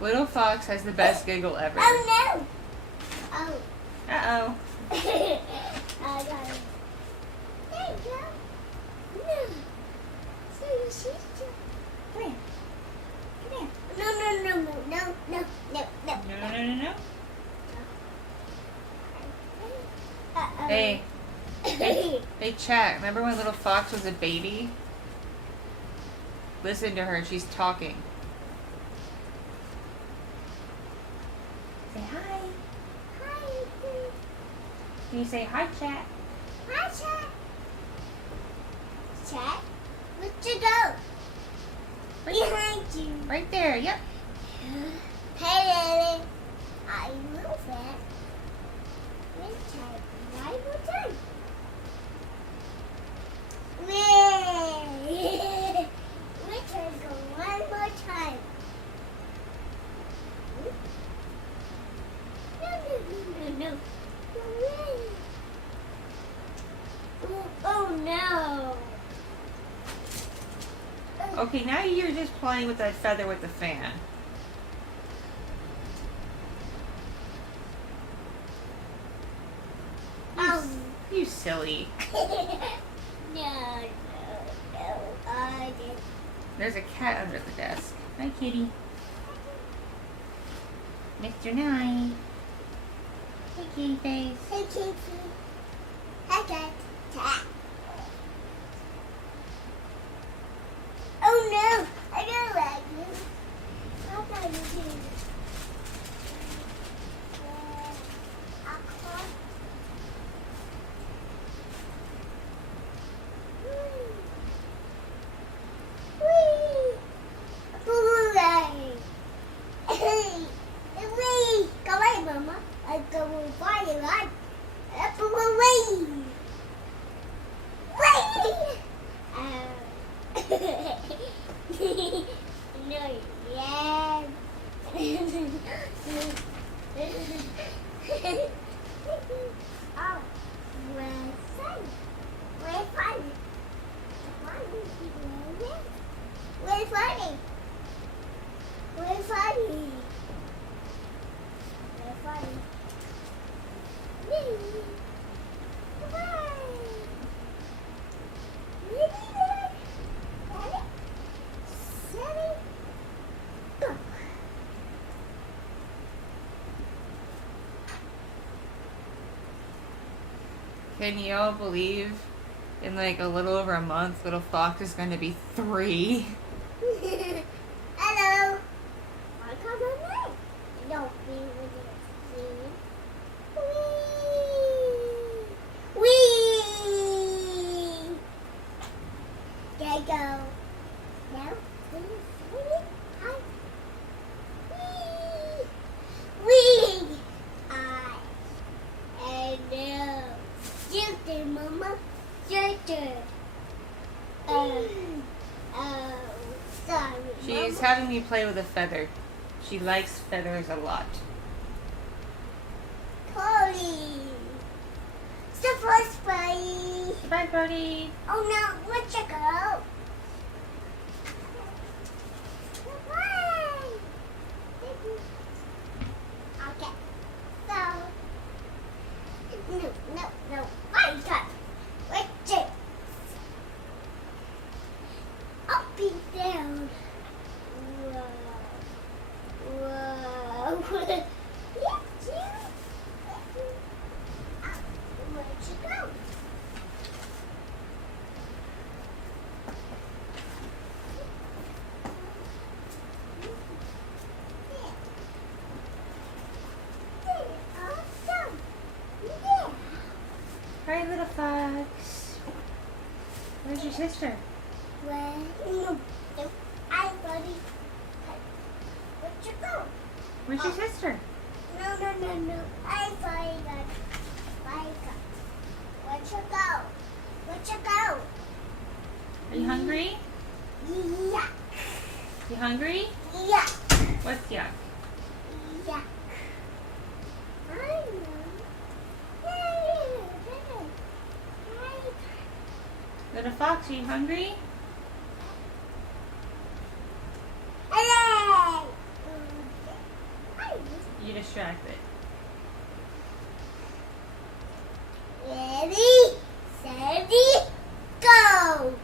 Little Fox has the best giggle ever. Oh no! Oh. Uh-oh. I got it. There you go. No. So your sister. Come here. Come here. No, no, no, no, no, no, no, no. No. Uh-oh. Hey. Hey, chat. Remember when Little Fox was a baby? Listen to her. She's talking. Say hi. Hi. Can you say hi, chat? Hi, Chat. Chat, where'd you go? Behind you. Right there. Yep. Hey, Lily. I move it. Let's try one more time. Yay! Let's try go one more time. No. Oh no. Okay, now you're just playing with that feather with the fan. You silly. No, I didn't. There's a cat under the desk. Hi, kitty. Mr. Nye. Hey, kitty face. Hey, Kitti. Hi, cat. Cat. Oh no! I don't like you. I thought you did. Come on, Mama. I go by you, right? No, yeah. Oh, we're fun. We're funny. We're funny. We're funny. We're funny. Can you all believe in like a little over a month, Little Fox is going to be 3? Hello. I come on me. Don't be with it. Wee. There you go. Now, please. Hi. Wee. And now. Filter, Mama. Filter. Sorry. She's Mama. having me play with a feather. She likes feathers a lot. Polly. Surprise, buddy. Bye, buddy. Oh no, where'd you go? Bye. Okay. So. No. I got. Where'd you? Up and down. Whoa. Yes, you. Where'd you go? Awesome. Yeah. Hi, Little Fox. Where's your sister? Where? No. I buddy. Where'd you go? Where's your sister? No. I buddy got. Where'd you go? Are you hungry? Yeah. You hungry? Yeah. What's yuck? Yeah. I know. Yay. Little fox, are you hungry? You distracted. Ready, steady, go!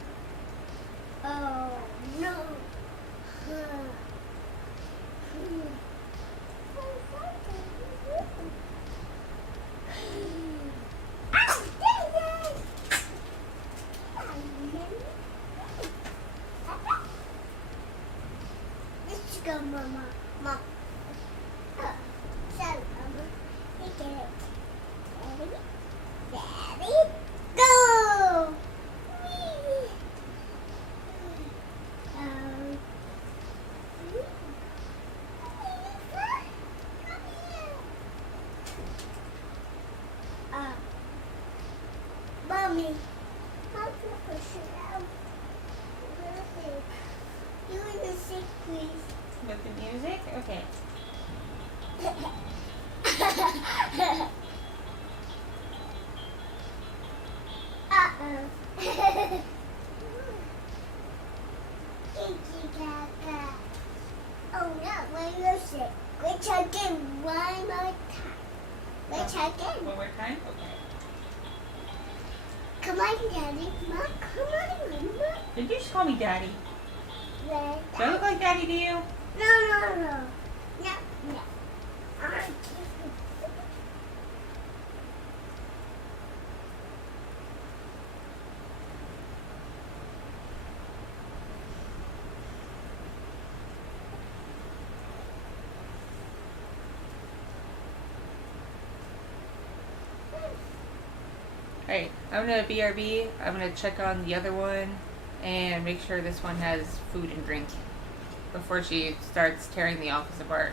Oh no! Let's go, Mama. Mom. So, Mama, you get it. Ready? Daddy, go! Whee! Mommy, how to push it out? You in the sick, please. With the music? Okay. Uh-oh. Itchy caca. Oh no, when you're sick. Let's again one more time. Let's again. One more time? Okay. Come on, Daddy. Mom, come on, Mama. Did you just call me Daddy? Red. Do I look like Daddy to you? No, no, no. No, no. Alright, I'm gonna BRB. I'm gonna check on the other one and make sure this one has food and drink before she starts tearing the office apart.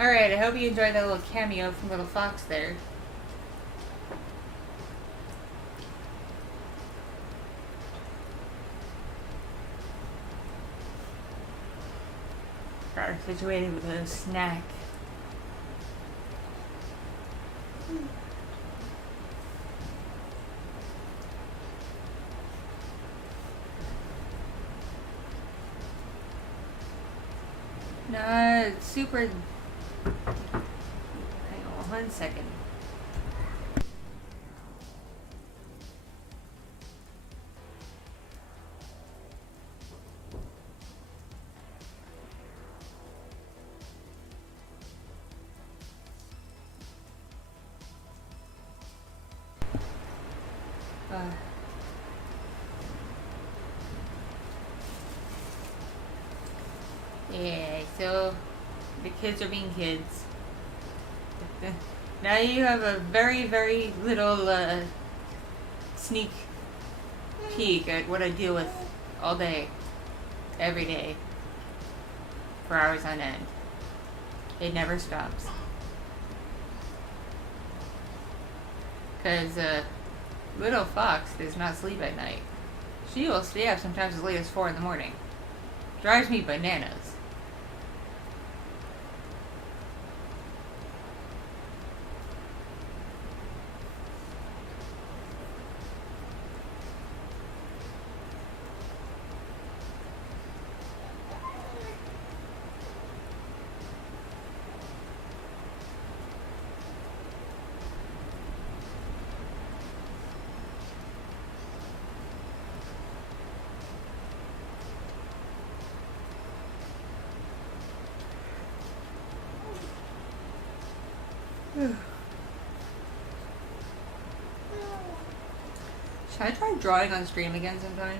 Alright, I hope you enjoyed that little cameo from Little Fox there. Got her situated with a snack. Not super. Hang on 1 second. Yeah, so the kids are being kids. Now you have a very, very little sneak peek at what I deal with all day, every day, for hours on end. It never stops. Because Little Fox does not sleep at night. She will stay up sometimes as late as 4 in the morning. Drives me bananas. Should I try drawing on stream again sometime?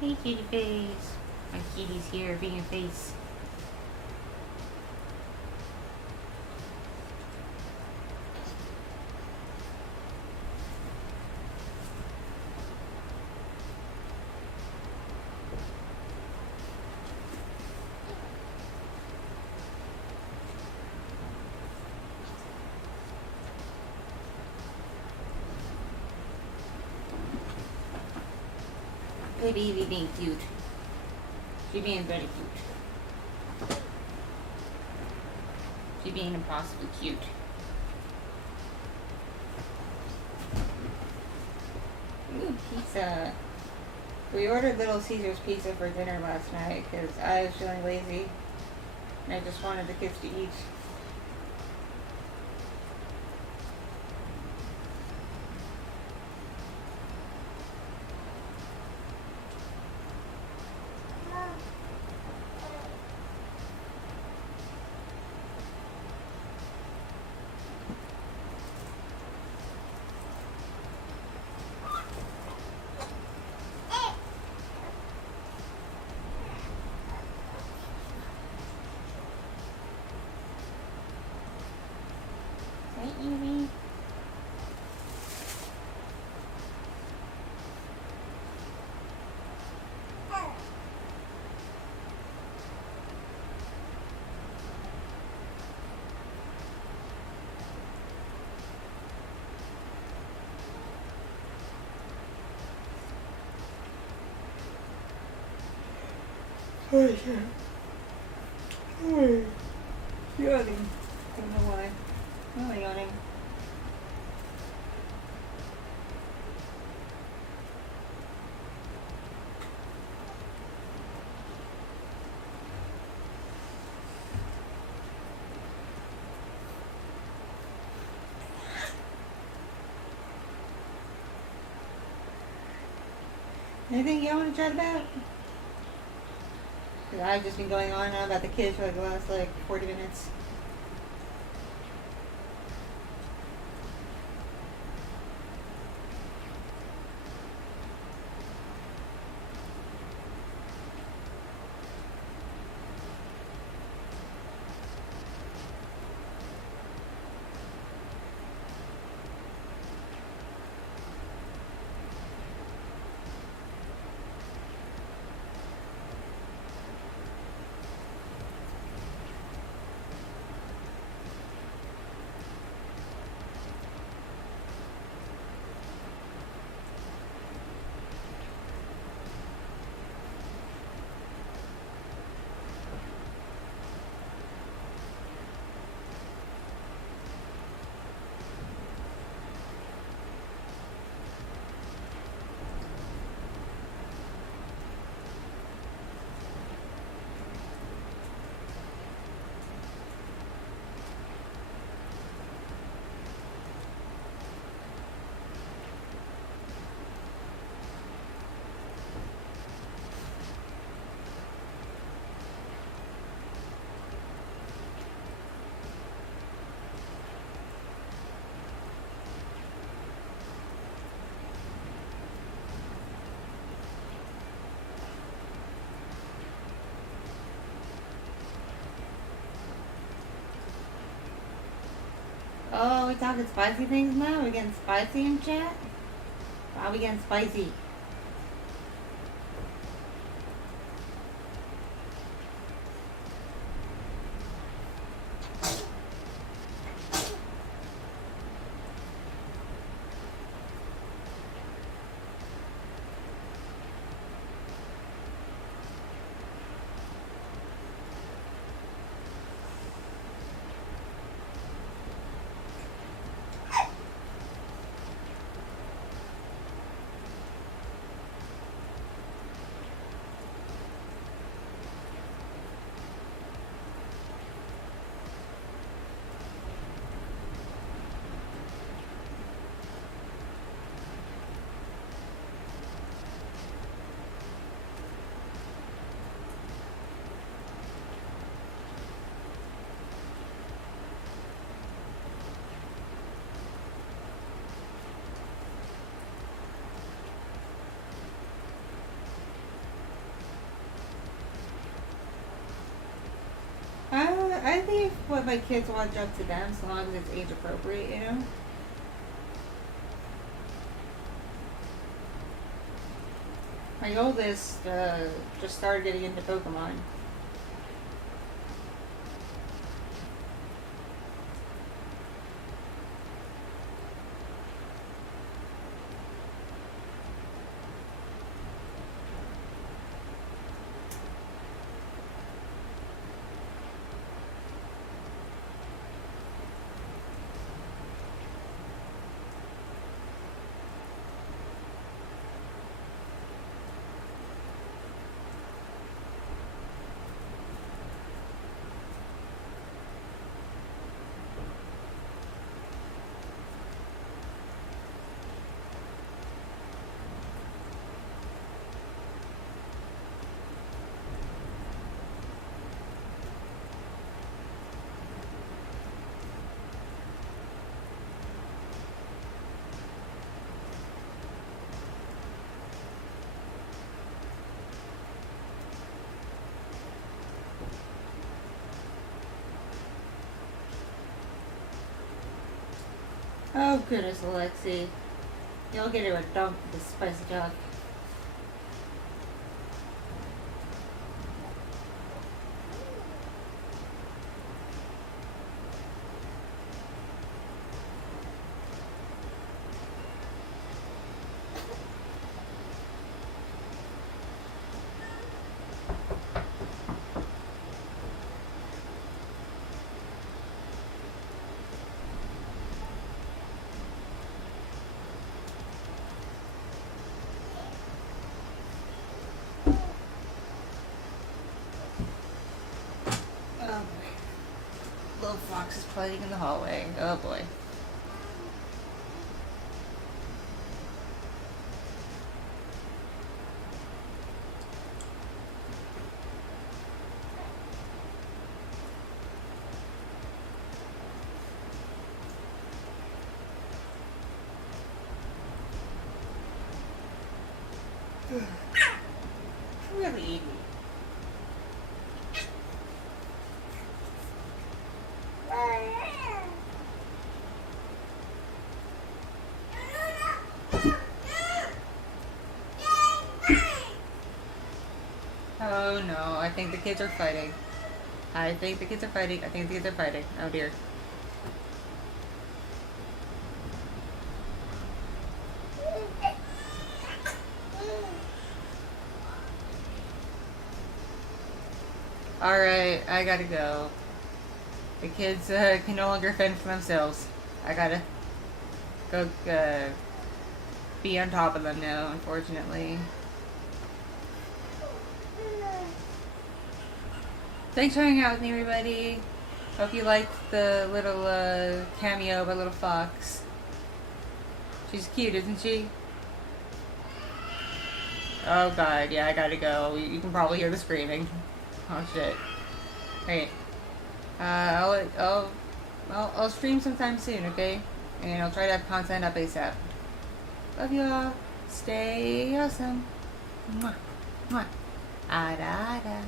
Hey, kitty face. My kitty's here being a face. Baby EEVEE being cute. She being very cute. She being impossibly cute. Ooh, pizza. We ordered Little Caesar's pizza for dinner last night because I was feeling lazy and I just wanted the kids to eat. Right, EEVEE? Oh, yeah. Oh, yawning. Don't know why. I'm yawning. Anything y'all want to chat about? Because I've just been going on and on about the kids for like the last like 40 minutes. Oh, we talking spicy things now? We getting spicy in chat? Why we getting spicy? I think what my kids watch up to them, so long as it's age appropriate, you know? My oldest just started getting into Pokemon. Oh goodness, Alexi. You'll get her a dunk with the spicy dog. Little fox is playing in the hallway. Oh boy. Really easy. Oh no, I think the kids are fighting. I think the kids are fighting. I think the kids are fighting. Oh dear. Alright, I gotta go. The kids can no longer fend for themselves. I gotta go be on top of them now, unfortunately. Thanks for hanging out with me, everybody. Hope you liked the little cameo by Little Fox. She's cute, isn't she? Oh god, yeah, I gotta go. You can probably hear the screaming. Oh shit. Wait. I'll stream sometime soon, okay? And I'll try to have content up ASAP. Love y'all. Stay awesome. Mwah. Mwah. Ada.